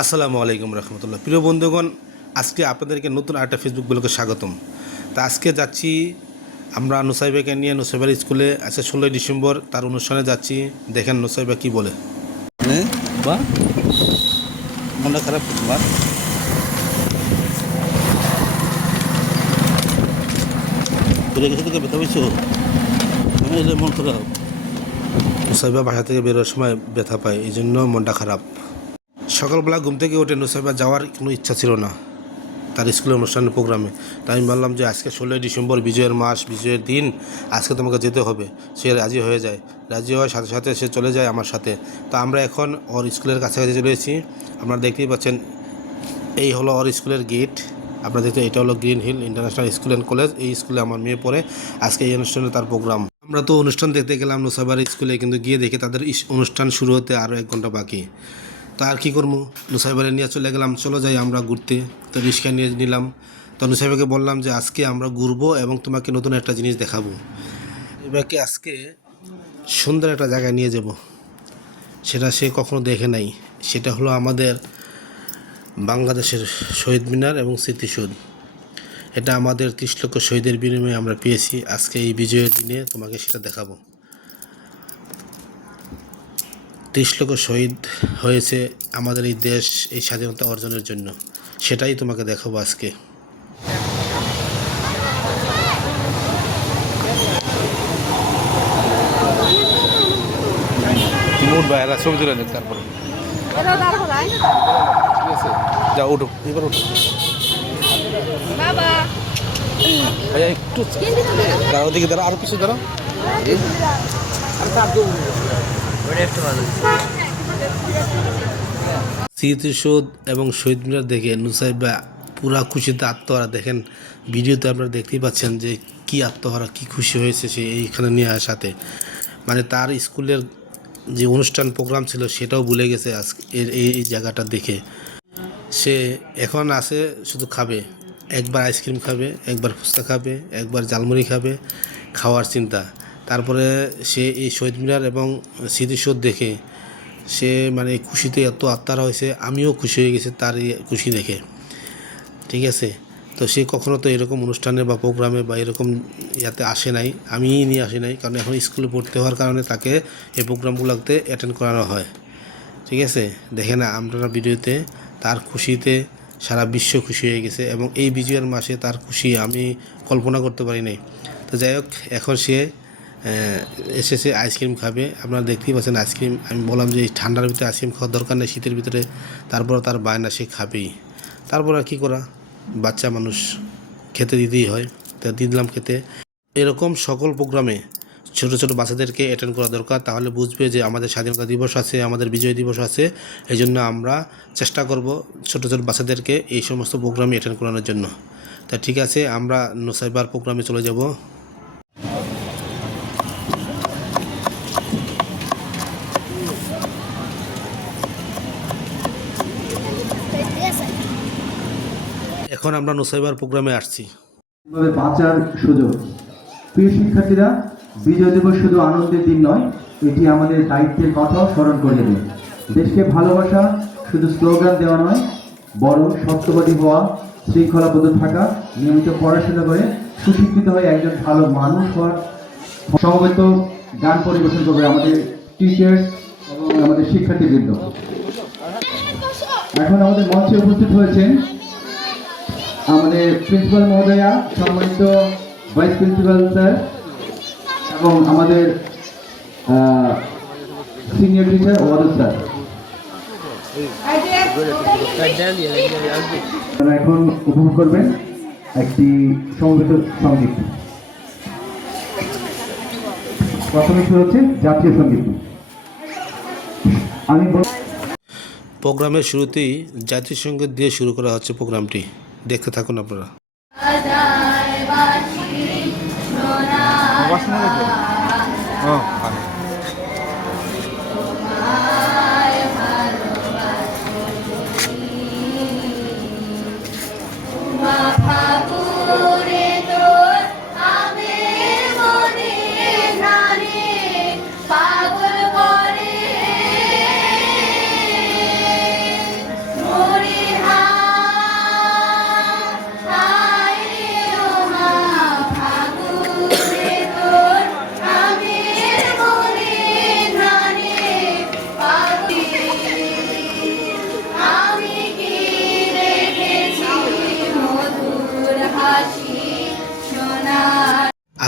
আসসালামু আলাইকুম রহমতুল্লাহ। প্রিয় বন্ধুগণ, আজকে আপনাদেরকে নতুন আরেকটা ফেসবুক ব্লগে স্বাগতম। তা আজকে যাচ্ছি আমরা নুসাইবাকে নিয়ে নুসাইবার স্কুলে। আজকে 16ই ডিসেম্বর, তার অনুষ্ঠানে যাচ্ছি। দেখেন নুসাইবা কি বলে। বা মনটা খারাপ বা ঘুরে গেছে তোকে ব্যথা পাইছো, মন খারাপ। নুসাইবা বাসা থেকে বেরোর সময় ব্যথা পায়, এই জন্য মনটা খারাপ। সকালবেলা ঘুম থেকে উঠে নুসাইবা যাওয়ার কোনো ইচ্ছা ছিল না তার স্কুলের অনুষ্ঠানের প্রোগ্রামে। তাই আমি বললাম যে আজকে 16ই ডিসেম্বর, বিজয়ের মাস, বিজয়ের দিন, আজকে তোমাকে যেতে হবে। সে রাজি হয়ে যায়। রাজি হওয়ার সাথে সাথে সে চলে যায় আমার সাথে। তো আমরা এখন ওর স্কুলের কাছাকাছি চলে এসেছি। আপনারা দেখতেই পাচ্ছেন, এই হলো ওর স্কুলের গেট। আপনারা দেখতে, এটা হলো Green Hill International School and College. এই স্কুলে আমার মেয়ে পড়ে। আজকে এই অনুষ্ঠানে তার প্রোগ্রাম। আমরা তো অনুষ্ঠান দেখতে গেলাম নুসাইবার স্কুলে, কিন্তু গিয়ে দেখে তাদের অনুষ্ঠান শুরু হতে আরও 1 ঘন্টা বাকি। তো আর কী করবো, নুসাইবারে নিয়ে চলে গেলাম, চলো যাই আমরা ঘুরতে। তো রিক্সা নিয়ে নিলাম। তো নুসাইবাকে বললাম যে আজকে আমরা ঘুরবো এবং তোমাকে নতুন একটা জিনিস দেখাবো। এবারকে আজকে সুন্দর একটা জায়গায় নিয়ে যাব, সেটা সে কখনো দেখে নাই। সেটা হলো আমাদের বাংলাদেশের শহীদ মিনার এবং স্মৃতিসৌধ। এটা আমাদের 30 লক্ষ শহীদের বিনিময়ে আমরা পেয়েছি। আজকে এই বিজয়ের দিনে তোমাকে সেটা দেখাবো। 30 লক্ষ শহীদ হয়েছে আমাদের এই দেশ এই স্বাধীনতা অর্জনের জন্য, সেটাই তোমাকে দেখাবো আজকে। বাইরে ছবি তুলে নেন, তারপরে ঠিক আছে, যা উঠো, এবার উঠো। ভাইয়া একটু দাঁড়াও, দিকে দাঁড়াও, আরো কিছু দাঁড়াও। স্মৃতিসৌধ এবং শহীদ মিনার দেখে নুসাইবা পুরা খুশিতে আত্মহারা। দেখেন ভিডিওতে আপনারা দেখতেই পাচ্ছেন যে কি আত্মহারা, কি খুশি হয়েছে সে এইখানে নিয়ে আসাতে। মানে তার স্কুলের যে অনুষ্ঠান প্রোগ্রাম ছিল সেটাও ভুলে গেছে আজকে এই জায়গাটা দেখে। সে এখন আসে শুধু খাবে, একবার আইসক্রিম খাবে, একবার ফুচকা খাবে, একবার ঝালমুড়ি খাবে, খাওয়ার চিন্তা। তারপরে সে এই শহীদ মিনার এবং স্মৃতিসৌধ দেখে সে মানে খুশিতে এত আত্মারা হয়েছে। আমিও খুশি হয়ে গেছি তার খুশি দেখে, ঠিক আছে। তো সে কখনো তো এরকম অনুষ্ঠানে বা প্রোগ্রামে বা এরকম ইয়াতে আসে নাই, আমিই নিয়ে আসি নাই, কারণ এখন স্কুলে পড়তে হওয়ার কারণে তাকে এই প্রোগ্রামগুলোতে অ্যাটেন্ড করানো হয়, ঠিক আছে। দেখে না আমরা ভিডিওতে তার খুশিতে সারা বিশ্ব খুশি হয়ে গেছে, এবং এই বিজয়ের মাসে তার খুশি আমি কল্পনা করতে পারি নাই। তো যাই হোক, এখন সে এসেছে আইসক্রিম খাবে। আপনারা দেখতেই পাচ্ছেন আইসক্রিম। আমি বললাম যে এই ঠান্ডার ভিতরে আইসক্রিম খাওয়ার দরকার নেই, শীতের ভিতরে। তারপর তার বায়না, সে খাবেই। তারপর আর কী করা, বাচ্চা মানুষ, খেতে দিতেই হয়, তা দিলাম খেতে। এরকম সকল প্রোগ্রামে ছোটো ছোটো বাচ্চাদেরকে অ্যাটেন্ড করা দরকার, তাহলে বুঝবে যে আমাদের স্বাধীনতা দিবস আছে, আমাদের বিজয় দিবস আছে। এই জন্য আমরা চেষ্টা করব ছোটো ছোটো বাচ্চাদেরকে এই সমস্ত প্রোগ্রামে অ্যাটেন্ড করানোর জন্য। তা ঠিক আছে, আমরা নুসাইবার প্রোগ্রামে চলে যাব। এখন আমরা নুসাইবার প্রোগ্রামে আসছি। বাঁচার সুযোগ। প্রিয় শিক্ষার্থীরা, বিজয় দিবস শুধু আনন্দের দিন নয়, এটি আমাদের দায়িত্বের কথাও স্মরণ করিয়ে দেয়। দেশকে ভালোবাসা শুধু স্লোগান দেওয়া নয়, বরং সত্যবাদী হওয়া, শৃঙ্খলাবদ্ধ থাকা, নিয়মিত পড়াশোনা করে সুশিক্ষিত হয়ে একজন ভালো মানুষ হওয়ার। সমবেত গান পরিবেশন করবে আমাদের টিচার্স এবং আমাদের শিক্ষার্থীবৃন্দ। এখন আমাদের মঞ্চে উপস্থিত হয়েছেন আমাদের প্রিন্সিপাল মহোদয়া, সম্মানিত ভাইস প্রিন্সিপাল স্যার, এবং আমাদের সিনিয়র টিচার ওয়াদুদ স্যার। এখন উপভোগ করবেন একটি সমবেত সঙ্গীত। প্রথমে শুরু হচ্ছে জাতীয় সঙ্গীত। আমি প্রোগ্রামের শুরুতেই জাতীয় সঙ্গীত দিয়ে শুরু করা হচ্ছে প্রোগ্রামটি। দেখতে থাকুন আপনারা।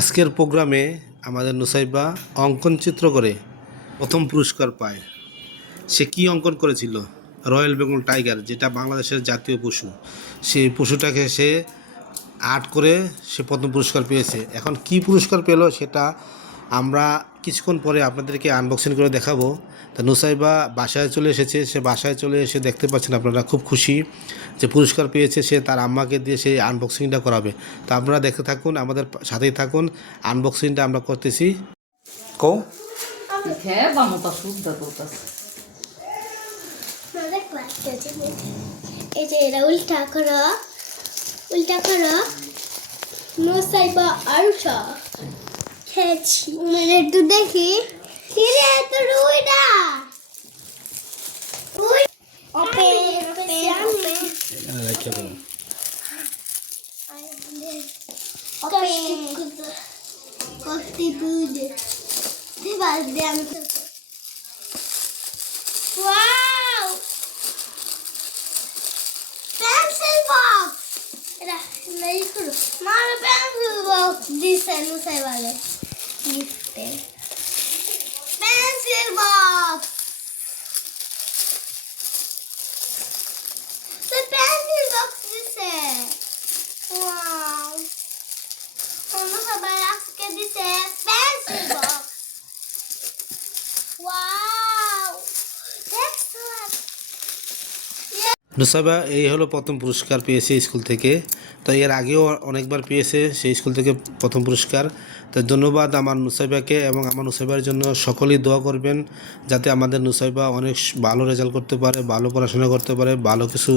আজকের প্রোগ্রামে আমাদের নুসাইবা অঙ্কন চিত্র করে প্রথম পুরস্কার পায়। সে কি অঙ্কন করেছিল? রয়্যাল বেঙ্গল টাইগার, যেটা বাংলাদেশের জাতীয় পশু। সেই পশুটাকে সে আর্ট করে সে প্রথম পুরস্কার পেয়েছে। এখন কি পুরস্কার পেল সেটা আমরা কিছুক্ষণ পরে আপনাদেরকে আনবক্সিং করে দেখাবো। তা নুসাইবা বাসায় চলে এসেছে। সে বাসায় চলে এসে দেখতে পাচ্ছেন আপনারা, খুব খুশি যে পুরস্কার পেয়েছে। সে তার আম্মাকে দিয়ে সেই আনবক্সিংটা করাবে। তো আপনারা দেখতে থাকুন, আমাদের সাথেই থাকুন। আনবক্সিংটা আমরা করতেছি। কও হ্যাঁ বামতা শুদ্ধ করতেছে। এই যে এটা উল্টা করো, উল্টা করো। নুসাইবা আরুষা খেয়েছি মানে একটু দেখি কি রে তো রুইটা রুই ওপেন কষ্টি বুঝে দিবাস দিয়ে আমি ওয়াও পেন্সিল বক্স এটা নাই করো মার পেন্সিল বক্স দিছে নুসাইবালে গিফটে পেন্সিল বক্স তো পেন্সিল বক্স দিছে ওয়াও সবাই আজকে দিছে পেন্সিল বক্স ওয়াও দেখছো নুসাইবা এই হলো প্রথম পুরস্কার পেয়েছে স্কুল থেকে। তো এর আগেও অনেকবার পেয়েছে সেই স্কুল থেকে প্রথম পুরস্কার। তো ধন্যবাদ আমার নুসাইবাকে, এবং আমার নুসাইবার জন্য সকলেই দোয়া করবেন যাতে আমাদের নুসাইবা অনেক ভালো রেজাল্ট করতে পারে, ভালো পড়াশোনা করতে পারে, ভালো কিছু